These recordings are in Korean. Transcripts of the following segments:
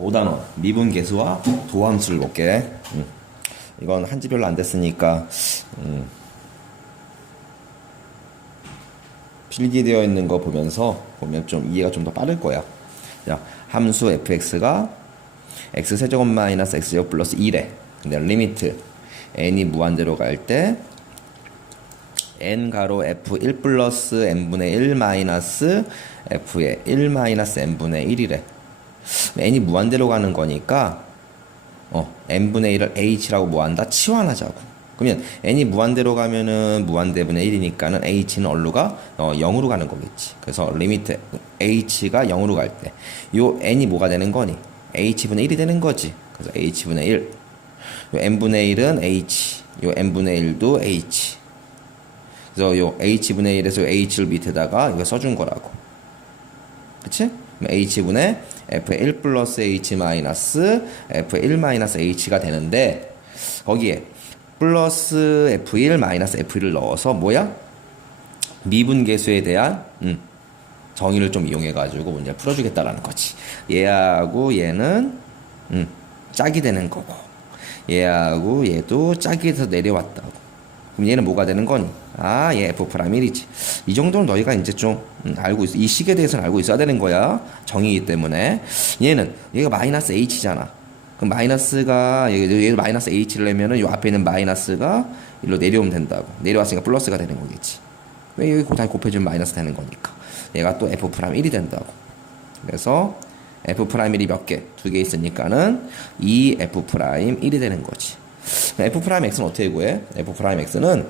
5단원 미분 계수와 도함수를 볼게. 음. 이건 한지 별로 안 됐으니까 음. 필기되어 있는 거 보면서 보면 좀 이해가 좀 더 빠를 거야. 자, 함수 fx가 x 세제곱 마이너스 x 제곱 플러스 1에 근데 리미트 n이 무한대로 갈 때 n 가로 f1 플러스 n분의 1 마이너스 f의 1 마이너스 n분의 1이래. N이 무한대로 가는 거니까 어, n분의 1을 h라고 뭐한다? 치환하자고. 그러면 n이 무한대로 가면은 무한대분의 1이니까는 h는 얼루가 어, 0으로 가는 거겠지. 그래서 리미트 h가 0으로 갈 때 요 n이 뭐가 되는 거니? h분의 1이 되는 거지. 그래서 h분의 1. 요 n분의 1은 h. 요 n분의 1도 h. 그래서 요 h분의 1에서 h를 밑에다가 이거 써준 거라고. 그치? H분의 f1 플러스 h 마이너스 f1 마이너스 h가 되는데 거기에 플러스 f1 마이너스 f1을 넣어서 뭐야? 미분계수에 대한 음, 정의를 좀 이용해 가지고 문제 풀어주겠다라는 거지. 얘하고 얘는 음, 짝이 되는 거고 얘하고 얘도 짝이 돼서 내려왔다고. 그럼 얘는 뭐가 되는 거니? 아, 프라임 1이지. 이 정도는 너희가 이제 좀 음, 알고 있어. 이 식에 대해서는 알고 있어야 되는 거야. 정의이기 때문에. 얘는 얘가 마이너스 h잖아. 그럼 마이너스가 얘, 얘 마이너스 h를 내면은 요 앞에 있는 마이너스가 일로 내려오면 된다고. 내려왔으니까 플러스가 되는 거겠지. 왜 여기 다시 곱해주면 마이너스 되는 거니까. 얘가 또 f 프라임 1이 된다고. 그래서 f 프라임 1이 몇 개? 두 개 있으니까는 2 f 프라임 1이 되는 거지. f 프라임 x는 어떻게 구해? f 프라임 x는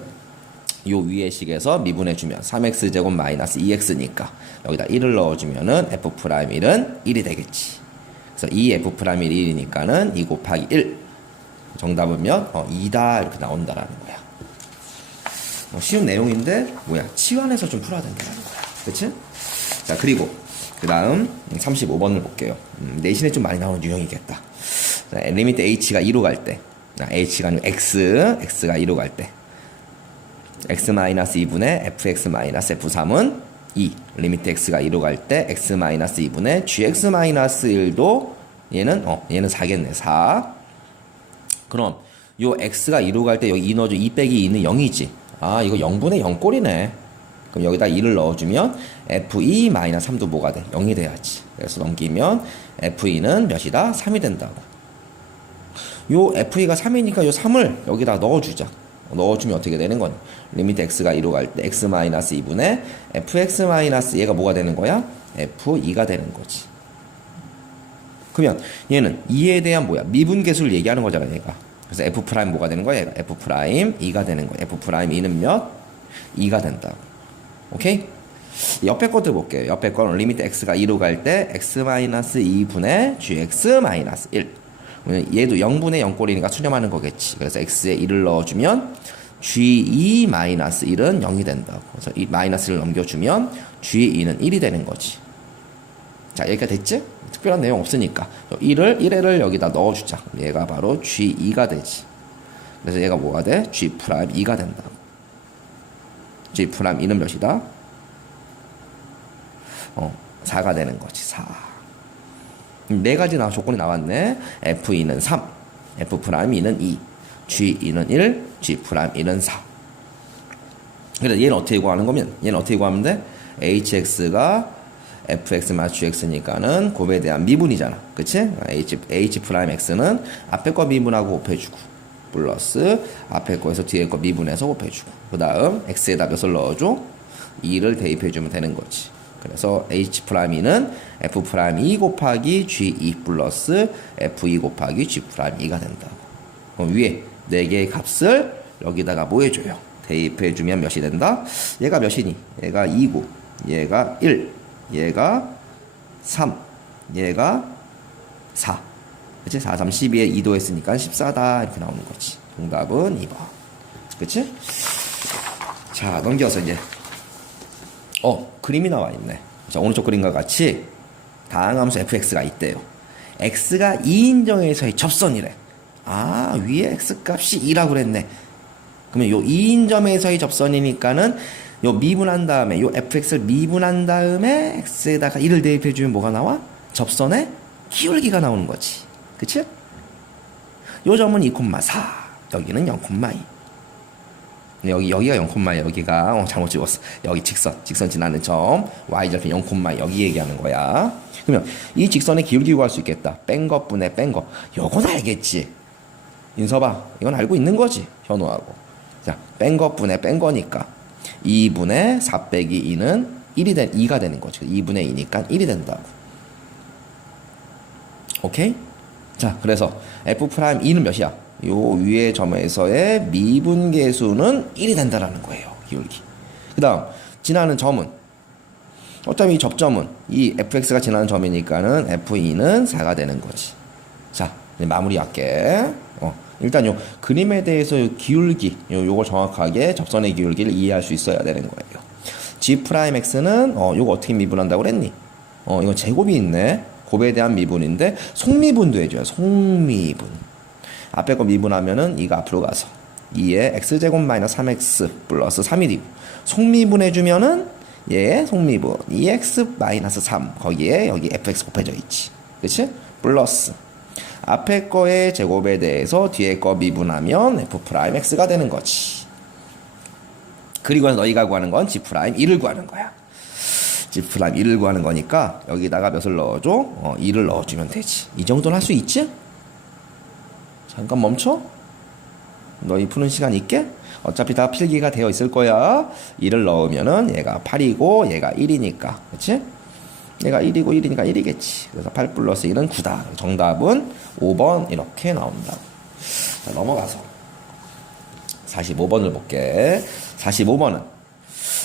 요 위의 식에서 미분해 주면 3x 제곱 마이너스 2x니까 여기다 1을 넣어주면은 f 프라임 1은 1이 되겠지. 그래서 2 f 프라임 1이 1이니까는 2 곱하기 1. 정답은 몇? 어, 2다 이렇게 나온다라는 거야. 어, 쉬운 내용인데 뭐야 치환해서 좀 풀어야 된다는 거야. 그치? 자 그리고 그 다음 35번을 볼게요. 음, 내신에 좀 많이 나오는 유형이겠다. 자, 리미트 h가 2로 갈 때, 아, h가 아니고 x, x가 2로 갈 때, x-2분의 fx-f3은 2. 리미트 x가 2로 갈 때 x-2분의 gx-1도 얘는 어 얘는 4겠네. 4. 그럼 요 x가 2로 갈 때 여기 2 넣어줘. 2 빼기 2는 0이지. 아 이거 0분의 0꼴이네. 그럼 여기다 2를 넣어주면 f2-3도 뭐가 돼? 0이 돼야지. 그래서 넘기면 f2는 몇이다? 3이 된다고. 요 f2가 3이니까 요 3을 여기다 넣어주자. 넣어주면 어떻게 되는 거니? 리미트 x가 2로 갈 때 x-2분의 fx- 얘가 뭐가 되는 거야? f2가 되는 거지. 그러면 얘는 2에 대한 뭐야? 미분계수를 얘기하는 거잖아, 얘가. 그래서 f 뭐가 되는 거야? 얘가 f 프라임 2가 되는 거야. f 프라임 2는 몇? 2가 된다고. 오케이? 옆에 것들 볼게요. 옆에 거는 리미트 x가 2로 갈 때 x-2분의 gx-1. 얘도 0분의 0꼴이니까 수렴하는 거겠지. 그래서 x에 1을 넣어주면 g2-1은 0이 된다고. 그래서 이 마이너스를 넘겨주면 g2는 1이 되는 거지. 자, 여기가 됐지? 특별한 내용 없으니까. 1을, 1을 여기다 넣어주자. 얘가 바로 g2가 되지. 그래서 얘가 뭐가 돼? g'2가 된다고. g'2는 몇이다? 어, 4가 되는 거지. 4. 네 가지 나 조건이 나왔네. F2는 3, F'2는 2, G2는 1, G'1은 4. 그래서 얘는 어떻게 구하는 거면 얘는 어떻게 구하면 돼? HX가 fx 마이너스 gx니까는 곱에 대한 미분이잖아. 그치? h 프라임 x는 앞에 거 미분하고 곱해주고 플러스 앞에 거에서 뒤에 거 미분해서 곱해주고 그 다음 x에다 몇을 넣어줘? 2를 대입해주면 되는 거지. 그래서 h 프라임 2는 f 프라임 2 곱하기 g2 플러스 f2 곱하기 g 프라임 2가 된다고. 그럼 위에 4개의 값을 여기다가 뭐 해줘요? 대입해 주면 몇이 된다? 얘가 몇이니? 얘가 2고 얘가 1 얘가 3 얘가 4 그치? 4, 3, 12에 2도 했으니까 14다 이렇게 나오는 거지 정답은 2번 그치? 자 넘겨서 이제 어 그림이 나와 있네 자 오른쪽 그림과 같이 다항함수 fx가 있대요 x가 2인정에서의 접선이래 아 위에 x 값이 2라고 그랬네 그러면 요 2인점에서의 접선이니까는 요 미분한 다음에 요 fx를 미분한 다음에 x에다가 1을 대입해 주면 뭐가 나와? 접선의 기울기가 나오는 거지. 그치? 요 점은 2,4 여기는 0,2 여기 여기가 0,2 여기가 어, 잘못 찍었어. 여기 직선 직선 지나는 점. Y절편 0,2 여기 얘기하는 거야. 그러면 이 직선의 기울기 구할 수 있겠다. 뺀 것분의 뺀거. 요건 알겠지. 인서봐. 이건 알고 있는 거지 현우하고. 자뺀 것분의 뺀 거니까. 2분의 4 빼기 2는 1이 된 2가 되는 거죠 2분의 2니까 1이 된다고. 오케이? 자, 그래서 f 프라임 2는 몇이야? 요 위의 점에서의 미분계수는 1이 된다라는 거예요. 기울기. 그 다음 지나는 점은 어차피 이 접점은 이 fx가 지나는 점이니까는 f2는 4가 되는 거지. 자, 마무리할게. 어, 일단 요 그림에 대해서 요 기울기, 요 요거 정확하게 접선의 기울기를 이해할 수 있어야 되는 거예요. g 프라임 x는 어 요거 어떻게 미분한다고 그랬니? 어, 이거 제곱이 있네. 곱에 대한 미분인데 속미분도 해줘요. 속미분. 앞에 거 미분하면은 이가 앞으로 가서 2에 x제곱 마이너스 3x 플러스 3이 되고 속미분 해주면은 얘 속미분 2x 마이너스 3 거기에 여기 fx 곱해져 있지. 그치? 플러스 앞에 거의 제곱에 대해서 뒤에 거 미분하면 f 프라임 x가 되는 거지. 그리고 너희가 구하는 건 g 프라임 1을 구하는 거야. g 프라임 1을 구하는 거니까 여기다가 몇을 넣어줘? 어, 2를 넣어주면 되지. 이 정도는 할 수 있지? 잠깐 멈춰. 너희 푸는 시간 있게? 어차피 다 필기가 되어 있을 거야. 2를 넣으면은 얘가 8이고 얘가 1이니까. 그치? 얘가 1이고 1이니까 1이겠지. 그래서 8 플러스 1은 9다. 정답은 5번 이렇게 나온다. 자, 넘어가서 45번을 볼게. 45번은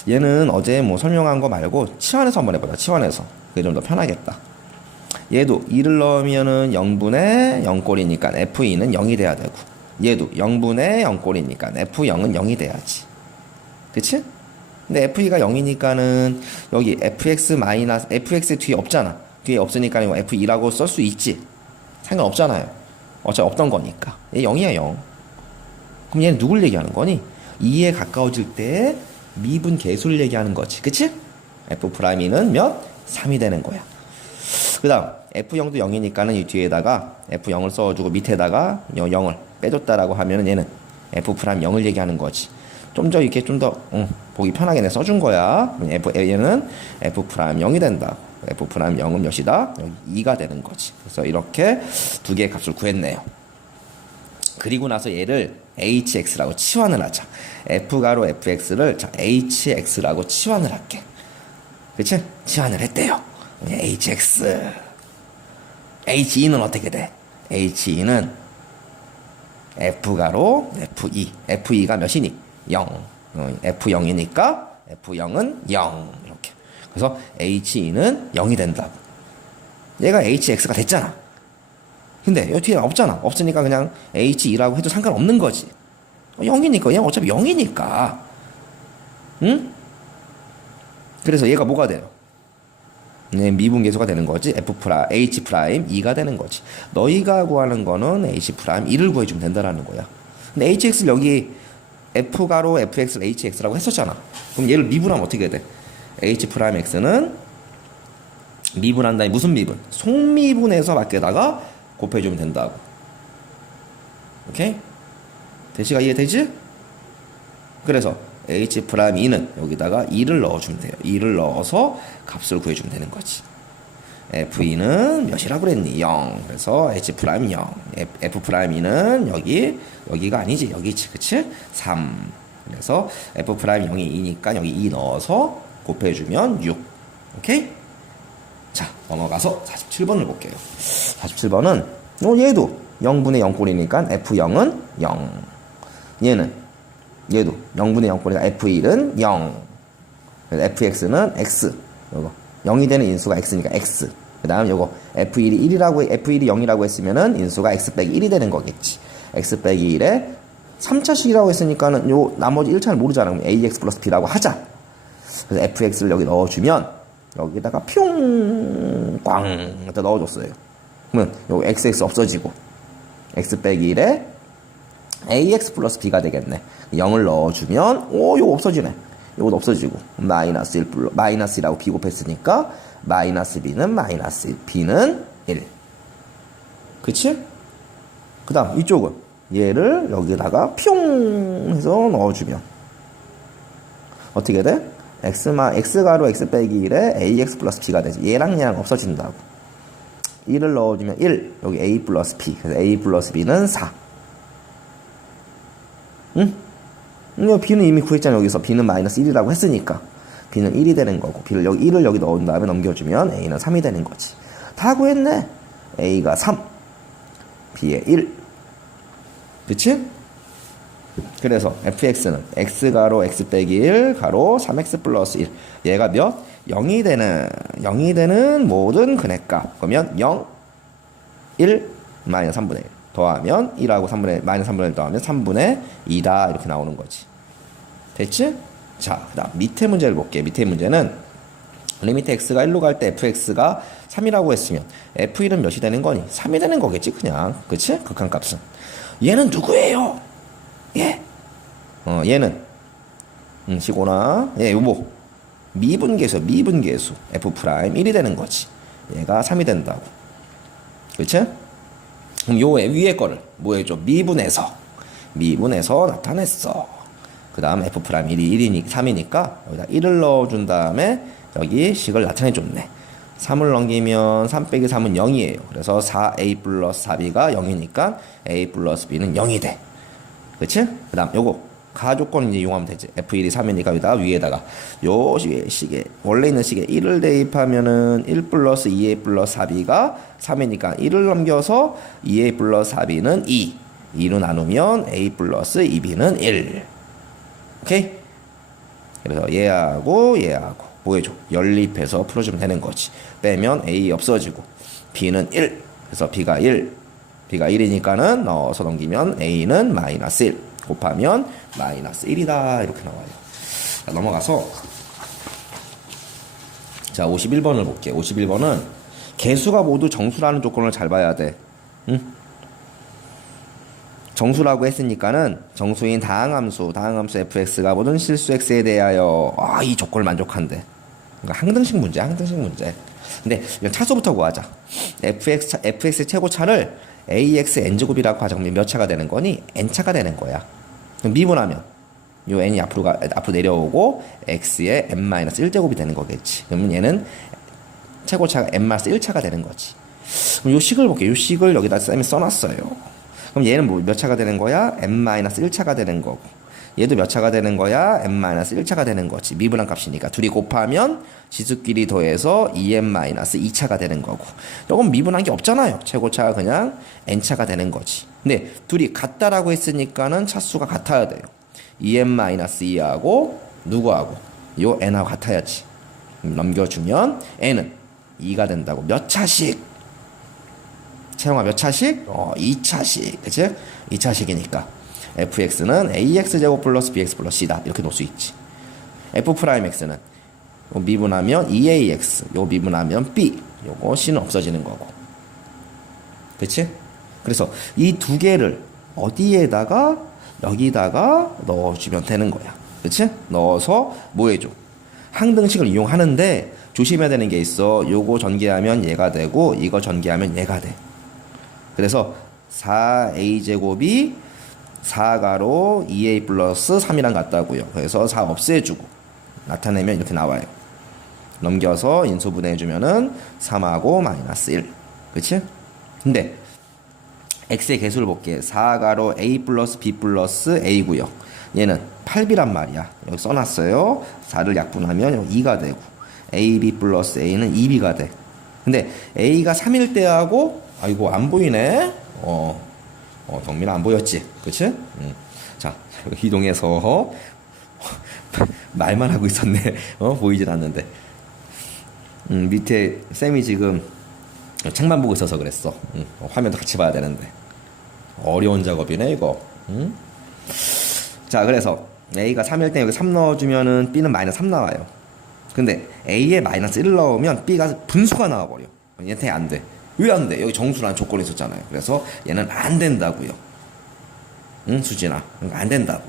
얘는 어제 뭐 설명한 거 말고 치환해서 한번 해보자. 치환해서. 그게 좀 더 편하겠다. 얘도 2를 넣으면은 0분의 0꼴이니까 F2는 0이 돼야 되고 얘도 0분의 0꼴이니까 F0은 0이 돼야지. 그치? 근데 F2가 0이니까는 여기 fx 마이너스 fx 뒤에 없잖아. 뒤에 없으니까 이거 f2라고 쓸 수 있지. 상관없잖아요. 어차피 없던 거니까. 얘 0이야 0. 그럼 얘는 누굴 얘기하는 거니? 2에 가까워질 때 미분 계수를 얘기하는 거지. 그치? f 프라임이는 몇? 3이 되는 거야. 그 다음 F0도 0이니까는 이 뒤에다가 F0을 써주고 밑에다가 0을 빼줬다라고 하면은 얘는 F 프라임 0을 얘기하는 거지. 좀 더 이렇게 좀더 응, 보기 편하게 내 써준 거야. F, 얘는 F 프라임 0이 된다. F 프라임 0은 몇이다? 여기 2가 되는 거지. 그래서 이렇게 두 개의 값을 구했네요. 그리고 나서 얘를 hx라고 치환을 하자. f가로 fx를 자, hx라고 치환을 할게. 그치? 치환을 했대요. hx. H2는 어떻게 돼? h2는 f가로 f2. f2가 몇이니? 0. 어, f0이니까 f0은 0. 이렇게. 그래서 h2는 0이 된다고. 얘가 hx가 됐잖아. 근데 여기 뒤에 없잖아. 없으니까 그냥 h2라고 해도 상관없는 거지. 0이니까. 얘 어차피 0이니까. 응? 그래서 얘가 뭐가 돼요? 네, 미분 계수가 되는 거지. f 프라 h 프라임 2가 되는 거지. 너희가 구하는 거는 h 프라임 1을 구해주면 된다라는 거야. 근데 hx를 여기 f 가로 fx를 hx라고 했었잖아. 그럼 얘를 미분하면 어떻게 돼? h 프라임 x는 미분한 다음에 무슨 미분? 속미분해서 밖에다가 곱해주면 된다고. 오케이? 대시가 이해되지? 그래서 h 프라임 2는 여기다가 2를 넣어주면 돼요. 2를 넣어서 값을 구해주면 되는 거지. f2는 몇이라고 그랬니? 0. 그래서 h 프라임 0. f 프라임 2는 여기 여기가 아니지. 여기지. 그치? 3. 그래서 f 프라임 0이 2니까 여기 2 넣어서 곱해주면 6. 오케이? 자, 넘어가서 47번을 볼게요. 47번은 어, 얘도 0분의 0꼴이니까 f0은 0. 얘는 얘도 0분의 0꼴이니까 f1은 0. 그래서 fx는 x. 요거 0이 되는 인수가 x니까 x. 그 다음 요거 f1이 1이라고 f1이 0이라고 했으면은 인수가 x 빼기 1이 되는 거겠지. x 빼기 1에 3차식이라고 했으니까는 요 나머지 1차를 모르잖아. 그럼 ax 플러스 b라고 하자. 그래서 fx를 여기 넣어주면 여기다가 뿅 꽝 갖다 넣어줬어요. 그러면 요 xx 없어지고 x 빼기 1에 ax 플러스 b가 되겠네. 0을 넣어주면 오 이거 없어지네. 이것도 없어지고 마이너스 1 플러 마이너스 1하고 b 곱했으니까 마이너스 b는 마이너스 1, b는 1. 그치? 그 다음 이쪽은 얘를 여기다가 뿅 해서 넣어주면 어떻게 돼? x마 x가로 x 빼기 1에 ax 플러스 b가 되지 얘랑 얘랑 없어진다고 1을 넣어주면 1 여기 a 플러스 b 그래서 a 플러스 b는 4 응? 응, b는 이미 구했잖아. 여기서 b는 마이너스 1이라고 했으니까. B는 1이 되는 거고 b를 여기 1을 여기 넣은 다음에 넘겨주면 a는 3이 되는 거지. 다 구했네. A가 3 b의 1 그치? 그래서 fx는 x가로 x 빼기 1 가로 3x 플러스 1 얘가 몇? 0이 되는 0이 되는 모든 근해값. 그러면 0 1 마이너스 3분의 1 더하면 1하고 3분의 1 마이너스 3분의 1 더하면 3분의 2다 이렇게 나오는 거지. 됐지? 자 그다음 밑에 문제를 볼게. 밑에 문제는 리미트 x가 1로 갈 때 fx가 3이라고 했으면 f1은 몇이 되는 거니? 3이 되는 거겠지 그냥. 그치? 극한값은. 얘는 누구예요? 얘. 어, 얘는. 음, 시고나. 얘 요거. 미분계수 미분계수. f 프라임 1이 되는 거지. 얘가 3이 된다고. 그치? 그럼 요 위에 거를 뭐 해줘? 미분해서. 미분해서 나타냈어. 그 다음 f 프라임 1이 1이니 3이니까 여기다 1을 넣어준 다음에 여기 식을 나타내줬네. 3을 넘기면 3 빼기 3은 0이에요. 그래서 4a 플러스 4b가 0이니까 a 플러스 b는 0이 돼. 그치? 그 다음 요거 가조건 이제 이용하면 되지. F1이 3이니까 여기다가 위에다가. 요 시계, 원래 있는 시계 1을 대입하면은 1 플러스 2a 플러스 4b가 3이니까 1을 넘겨서 2a 플러스 4b는 2 2로 나누면 a 플러스 2b는 1 오케이? 그래서 얘하고 얘하고 뭐 해줘? 연립해서 풀어주면 되는 거지. 빼면 a 없어지고 b는 1 그래서 b가 1 b가 1이니까는 넣어서 넘기면 a는 마이너스 1 곱하면 마이너스 1이다 이렇게 나와요. 자, 넘어가서. 자 51번을 볼게 51번은 개수가 모두 정수라는 조건을 잘 봐야 돼. 응? 정수라고 했으니까는 정수인 다항함수 다항함수 fx가 모든 실수 x에 대하여 아 이 조건을 만족한대. 그러니까 항등식 문제 항등식 문제. 근데 이건 차수부터 구하자. fx 차, fx 최고차를 ax n제곱이라고 하자. 그러면 몇 차가 되는 거니? n차가 되는 거야 그럼 미분하면 요 n이 앞으로 가, 앞으로 내려오고 x의 n-1제곱이 되는 거겠지. 그러면 얘는 최고차가 n-1차가 되는 거지. 그럼 요 식을 볼게요. 요 식을 여기다 쌤이 써놨어요. 그럼 얘는 뭐 몇 차가 되는 거야? n-1차가 되는 거고 얘도 몇 차가 되는 거야? n-1차가 되는 거지 미분한 값이니까 둘이 곱하면 지수끼리 더해서 2n-2차가 되는 거고 요건 미분한 게 없잖아요 최고차가 그냥 n차가 되는 거지 근데 둘이 같다라고 했으니까는 차수가 같아야 돼요 2n-2하고 누구하고 요 n하고 같아야지 넘겨주면 n은 2가 된다고 몇 차씩 채용아 몇 차씩? 어, 2차씩. 그치? 2차씩이니까. Fx는 ax제곱 플러스 bx 플러스 c다. 이렇게 놓을 수 있지. f 프라임 x는 요 미분하면 2ax, 요 미분하면 b. 요거 c는 없어지는 거고. 그치? 그래서 이 두 개를 어디에다가 여기다가 넣어주면 되는 거야. 그치? 넣어서 뭐 해줘? 항등식을 이용하는데 조심해야 되는 게 있어. 요거 전개하면 얘가 되고 이거 전개하면 얘가 돼. 그래서 4a제곱이 4가로 2a 플러스 3이랑 같다고요. 그래서 4 없애주고 나타내면 이렇게 나와요. 넘겨서 인수분해해주면은 3하고 마이너스 1. 그치? 근데 x의 개수를 볼게. 4가로 a 플러스 b 플러스 a고요. 얘는 8b란 말이야. 여기 써놨어요. 4를 약분하면 2가 되고 ab 플러스 a는 2b가 돼. 근데 a가 3일 때하고 아이고 안 보이네. 어, 어 덕민아 안 보였지, 그렇지? 음. 자 이동해서 말만 하고 있었네. 어 보이질 않는데. 음, 밑에 쌤이 지금 책만 보고 있어서 그랬어. 음, 화면도 같이 봐야 되는데 어려운 작업이네 이거. 음? 자 그래서 a가 3일 때 여기 3 넣어주면은 b는 마이너스 3 나와요. 근데 a에 마이너스 1을 넣으면 b가 분수가 나와버려. 얘한테 안 돼. 왜 안 돼? 여기 정수라는 조건이 있었잖아요. 그래서 얘는 안 된다고요. 응, 수진아. 그러니까 안 된다고.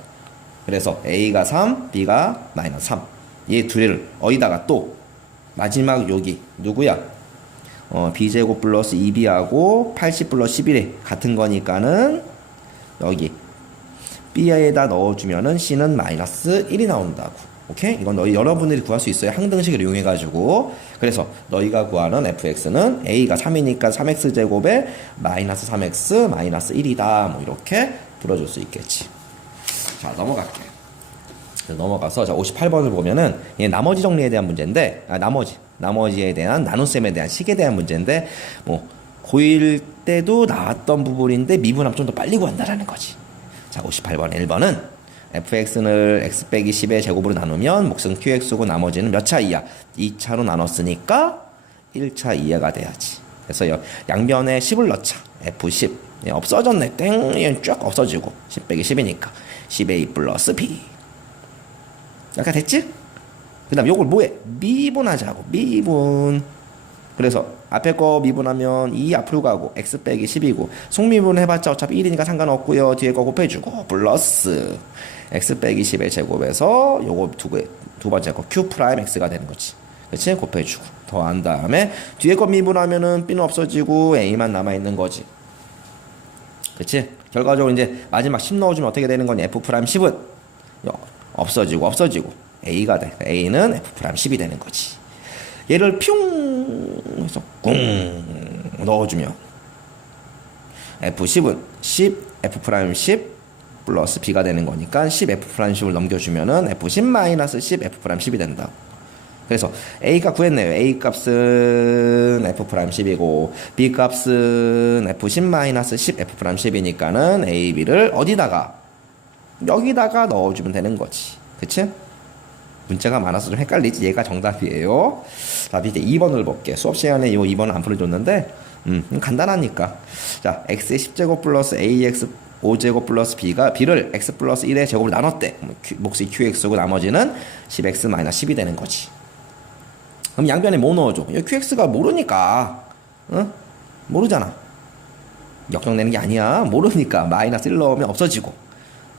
그래서 A가 3, B가 마이너스 3. 얘 둘을 어디다가 또 마지막 여기 누구야? 어, b제곱 플러스 2b하고 80 플러스 11이 같은 거니까는 여기 b에다 넣어주면은 c는 마이너스 1이 나온다고. 오케이? 이건 너희 여러분들이 구할 수 있어요. 항등식을 이용해 가지고. 그래서 너희가 구하는 fx는 a가 3이니까 3x 제곱에 마이너스 3x 마이너스 1이다. 뭐 이렇게 풀어줄 수 있겠지. 자 넘어갈게. 넘어가서 자 58번을 보면은 얘 나머지 정리에 대한 문제인데 아 나머지 나머지에 대한 나눗셈에 대한 식에 대한 문제인데 뭐 고1 때도 나왔던 부분인데 미분하면 좀더 빨리 구한다라는 거지. 자 58번 1번은 fx를 x 빼기 10의 제곱으로 나누면 몫은 qx고 나머지는 몇 차 이하? 2차로 나눴으니까 1차 이하가 돼야지. 그래서 여- 양변에 10을 넣자. f10 예, 없어졌네. 땡. 쫙 없어지고 10 빼기 10이니까 10a 플러스 b 약간 됐지? 그 다음 요걸 뭐해? 미분하자고 미분 그래서 앞에 거 미분하면 2 앞으로 가고 x 빼기 10이고 속미분 해봤자 어차피 1이니까 상관없고요 뒤에 거 곱해주고 플러스 x 빼기 10의 제곱에서 요거 두, 개, 두 번째 거 q 프라임 x가 되는 거지 그치? 곱해주고 더한 다음에 뒤에 거 미분하면은 b는 없어지고 a만 남아 있는 거지 그치? 결과적으로 이제 마지막 10 넣어주면 어떻게 되는 거니? f 프라임 10은 없어지고 없어지고 a가 돼. a는 f 프라임 10이 되는 거지. 얘를 뿅 해서 꿍 넣어주면 f10은 10 f 프라임 10 플러스 b가 되는 거니까 10 f 프라임 10을 넘겨주면은 f10 마이너스 10 f 프라임 10이 된다. 그래서 a 값 구했네요. a 값은 f 프라임 10이고 b 값은 f10 마이너스 10 f 프라임 10이니까는 a, b를 어디다가 여기다가 넣어주면 되는 거지. 그치? 문자가 많아서 좀 헷갈리지. 얘가 정답이에요. 자, 밑에 2번을 볼게. 수업 시간에 이 2번은 안 풀어줬는데, 음, 간단하니까. 자, x의 10제곱 플러스 ax 5제곱 플러스 b가 b를 x 플러스 1의 제곱을 나눴대. 몫이 qx고 나머지는 10x 마이너스 10이 되는 거지. 그럼 양변에 뭐 넣어줘? 이 qx가 모르니까, 응? 모르잖아. 역정내는 게 아니야. 모르니까 마이너스 1 넣으면 없어지고.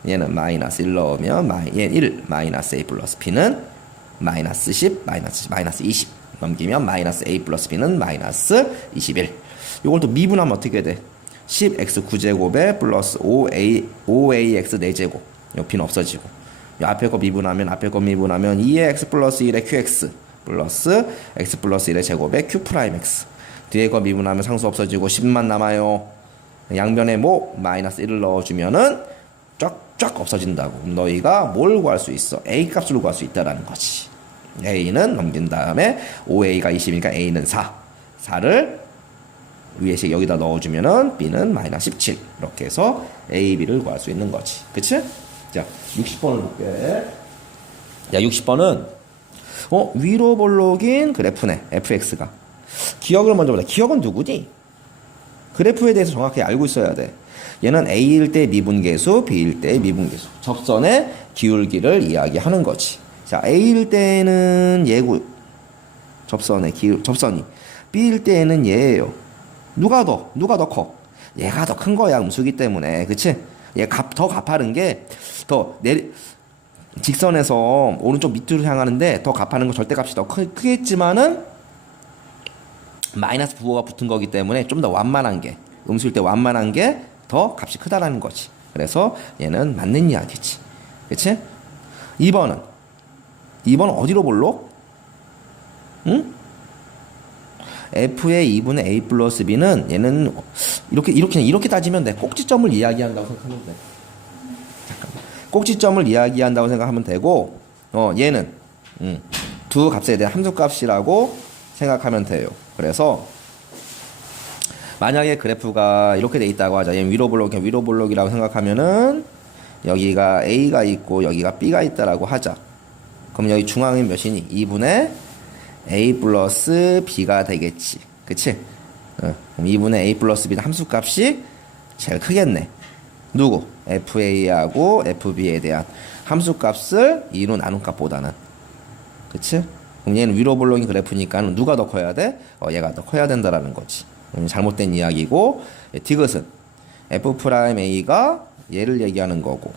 얘는 마이너스 1 넣으면 마이, 얘 1, 마이너스 a 플러스 b는 마이너스 10, 마이너스, 마이너스 20 넘기면 마이너스 a 플러스 b는 마이너스 21 요걸 또 미분하면 어떻게 돼? 10x 9제곱에 플러스 5a, 5ax 4제곱 요 b는 없어지고 요 앞에 거 미분하면 앞에 거 미분하면 2x 플러스 1의 qx 플러스 x 플러스 1의 제곱에 q 프라임 x 뒤에 거 미분하면 상수 없어지고 10만 남아요 양변에 뭐 마이너스 1을 넣어주면은 쫙쫙 없어진다고. 너희가 뭘 구할 수 있어? A 값으로 구할 수 있다라는 거지. A는 넘긴 다음에 5A가 20이니까 A는 4. 4를 위에씩 여기다 넣어주면은 B는 마이너스 17. 이렇게 해서 A, B를 구할 수 있는 거지. 그치? 자, 60번을 볼게. 야, 60번은 어, 위로 볼록인 그래프네. fx가. 기억을 먼저 보자. 기억은 누구니? 그래프에 대해서 정확히 알고 있어야 돼. 얘는 A일 때 미분계수, B일 때 미분계수. 접선의 기울기를 이야기하는 거지. 자, A일 때는 얘고, 접선의 기 접선이. B일 때는 얘예요. 누가 더, 누가 더 커? 얘가 더 큰 거야, 음수기 때문에. 그치? 얘 값, 더 가파른 게, 더 내리, 직선에서 오른쪽 밑으로 향하는데 더 값하는 건 절대값이 더 크, 크겠지만은 마이너스 부호가 붙은 거기 때문에 좀 더 완만한 게 음수일 때 완만한 게 더 값이 크다라는 거지. 그래서 얘는 맞는 이야기지. 그치? 2번은 2번은 어디로 볼록? 응? F의 2분의 a 플러스 b는 얘는 이렇게 이렇게 이렇게 따지면 돼. 꼭지점을 이야기한다고 생각하면 돼. 꼭지점을 이야기한다고 생각하면 되고 어 얘는 음, 두 값에 대한 함수값이라고 생각하면 돼요. 그래서 만약에 그래프가 이렇게 돼 있다고 하자. 얘는 위로 볼록 위로 볼록이라고 생각하면은 여기가 A가 있고 여기가 B가 있다라고 하자. 그럼 여기 중앙이 몇이니? 2분의 A 플러스 B가 되겠지. 그치? 어, 그럼 2분의 A 플러스 B는 함수값이 제일 크겠네. 누구? FA하고 FB에 대한 함수값을 2로 나눈 값보다는. 그치? 그럼 얘는 위로 볼록인 그래프니까 누가 더 커야 돼? 어, 얘가 더 커야 된다라는 거지. 음, 잘못된 이야기고, 예, 디귿은 F 프라임 A가 얘를 얘기하는 거고,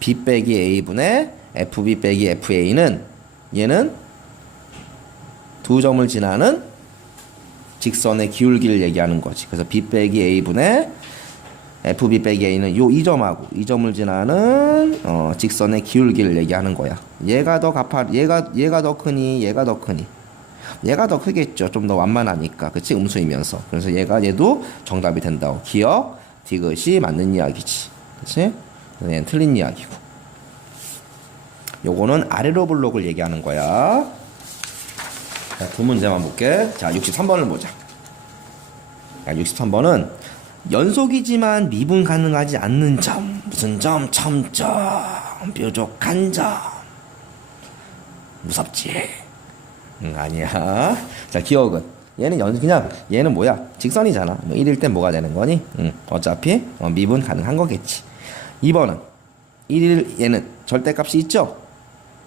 B 빼기 A분의 FB 빼기 FA는 얘는 두 점을 지나는 직선의 기울기를 얘기하는 거지. 그래서 b 빼기 a분의 fb 빼기 a는 요이 점하고 이 점을 지나는 어, 직선의 기울기를 얘기하는 거야. 얘가 더 가파 얘가 얘가 더 크니 얘가 더 크니 얘가 더 크겠죠. 좀 더 완만하니까. 그치? 음수이면서. 그래서 얘가 얘도 정답이 된다고. 기억, 디귿이 맞는 이야기지. 그치? 얘는 틀린 이야기고. 요거는 아래로 블록을 얘기하는 거야. 자, 두 문제만 볼게. 자, 63번을 보자. 자, 63번은 연속이지만 미분 가능하지 않는 점. 무슨 점? 첨점. 뾰족한 점. 무섭지? 응, 아니야. 자, 기억은. 얘는 연, 그냥, 얘는 뭐야? 직선이잖아. 뭐 1일 때 뭐가 되는 거니? 응, 어차피 어, 미분 가능한 거겠지. 2번은 1일, 얘는 절대값이 있죠?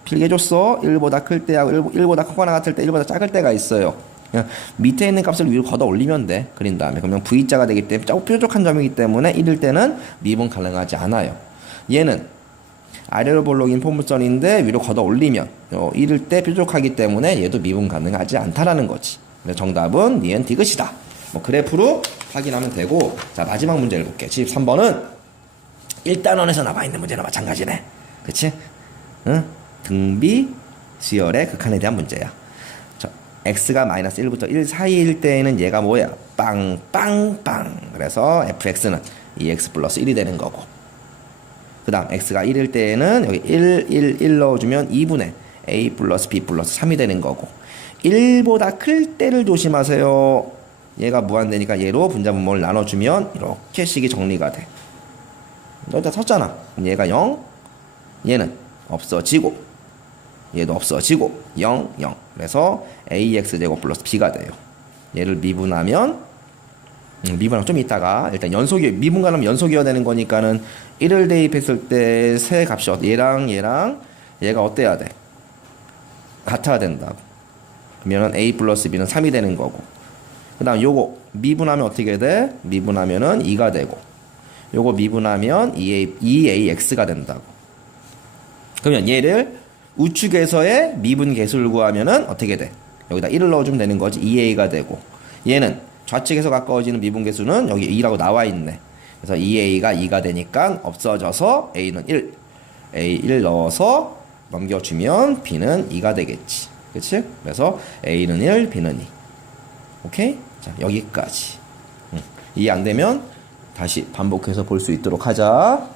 필기 해줬어. 1보다 클 때하고 1, 보다 크거나 같을 때 1보다 작을 때가 있어요. 그냥 밑에 있는 값을 위로 걷어 올리면 돼. 그린 다음에. 그러면 V자가 되기 때문에 조금 뾰족한 점이기 때문에 1일 때는 미분 가능하지 않아요. 얘는 아래로 볼록인 포물선인데 위로 걷어 올리면 어, 1일 때 뾰족하기 때문에 얘도 미분 가능하지 않다라는 거지. 정답은 니은 디귿이다. 뭐 그래프로 확인하면 되고 자 마지막 문제를 볼게. 73번은 1단원에서 나와 있는 문제나 마찬가지네. 그치? 응? 등비 수열의 극한에 대한 문제야. 저 x가 마이너스 1부터 1 사이일 때에는 얘가 뭐야? 빵, 빵, 빵. 그래서 fx는 2x 플러스 1이 되는 거고. 그 다음 x가 1일 때에는 여기 1, 1, 1 넣어주면 2분의 a 플러스 b 플러스 3이 되는 거고 1보다 클 때를 조심하세요. 얘가 무한대니까 얘로 분자분모를 나눠주면 이렇게 식이 정리가 돼. 여기다. 그럼 얘가 0, 얘는 없어지고 얘도 없어지고 0, 0. 그래서 ax 제곱 플러스 b가 돼요. 얘를 미분하면 음, 미분하고 좀 이따가 일단 연속이 미분 가능하면 연속이어야 되는 거니까는 1을 대입했을 때 세 값이 어- 얘랑 얘랑 얘가 어때야 돼? 같아야 된다고. 그러면 a 플러스 b는 3이 되는 거고. 그다음 요거 미분하면 어떻게 돼? 미분하면은 2가 되고. 요거 미분하면 2a 2ax가 된다고. 그러면 얘를 우측에서의 미분 개수를 구하면은 어떻게 돼? 여기다 1을 넣어주면 되는 거지. 2a가 되고. 얘는 좌측에서 가까워지는 미분 개수는 여기 2라고 나와 있네. 그래서 2a가 2가 되니까 없어져서 a는 1. a 1 넣어서 넘겨주면 b는 2가 되겠지. 그치? 그래서 a는 1, b는 2. 오케이? 자, 여기까지. 응. 이해 안 되면 다시 반복해서 볼 수 있도록 하자.